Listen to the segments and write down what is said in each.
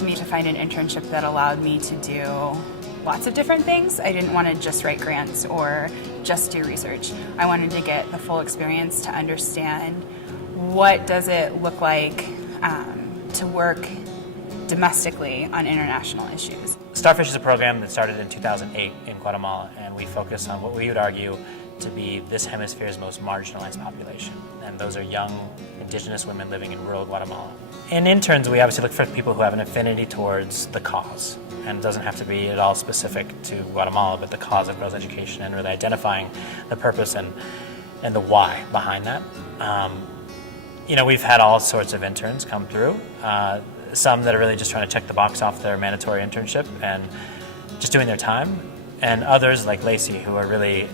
important to me to find an internship that allowed me to do lots of different things. I didn't want to just write grants or just do research. I wanted to get the full experience to understand what does it look like to work domestically on international issues. Starfish is a program that started in 2008 in Guatemala, and we focus on what we would argue to be this hemisphere's most marginalized population, and those are young indigenous women living in rural Guatemala. In interns, we obviously look for people who have an affinity towards the cause, and it doesn't have to be at all specific to Guatemala, but the cause of girls' education, and really identifying the purpose and the why behind that. We've had all sorts of interns come through, some that are really just trying to check the box off their mandatory internship and just doing their time, and others like Lacey who are really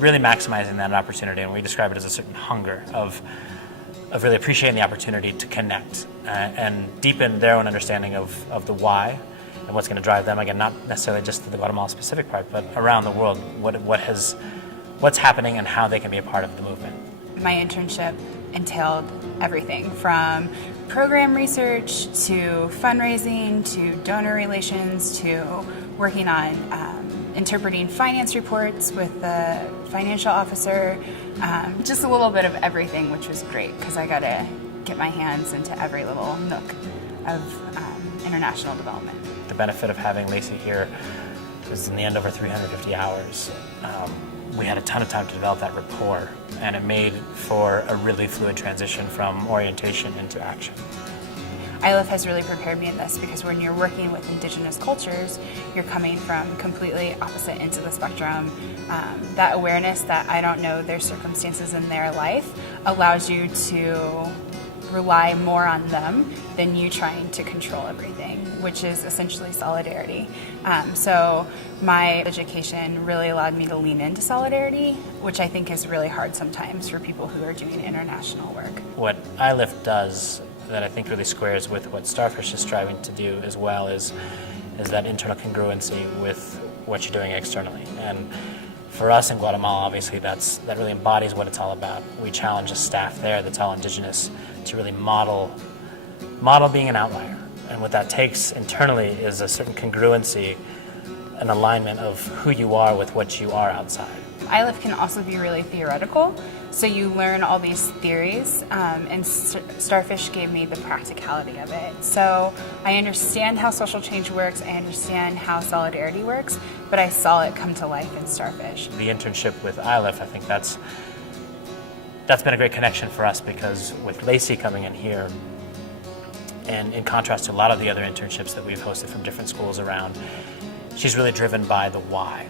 maximizing that opportunity, and we describe it as a certain hunger of really appreciating the opportunity to connect and deepen their own understanding of the why and what's going to drive them, again, not necessarily just to the Guatemala specific part, but around the world, what's happening and how they can be a part of the movement. My internship entailed everything from program research to fundraising to donor relations to working on interpreting finance reports with the financial officer, just a little bit of everything, which was great because I got to get my hands into every little nook of international development. The benefit of having Lacey here was in the end over 350 hours. We had a ton of time to develop that rapport, and it made for a really fluid transition from orientation into action. Iliff has really prepared me in this because when you're working with indigenous cultures, you're coming from completely opposite ends of the spectrum. That awareness that I don't know their circumstances in their life allows you to rely more on them than you trying to control everything, which is essentially solidarity. So my education really allowed me to lean into solidarity, which I think is really hard sometimes for people who are doing international work. What Iliff does that I think really squares with what Starfish is striving to do as well is that internal congruency with what you're doing externally. And for us in Guatemala, obviously, that really embodies what it's all about. We challenge the staff there that's all indigenous to really model being an outlier. And what that takes internally is a certain congruency, an alignment of who you are with what you are outside. Iliff can also be really theoretical, so you learn all these theories, and Starfish gave me the practicality of it. So I understand how social change works, I understand how solidarity works, but I saw it come to life in Starfish. The internship with Iliff, I think that's been a great connection for us, because with Lacey coming in here, and in contrast to a lot of the other internships that we've hosted from different schools around, she's really driven by the why.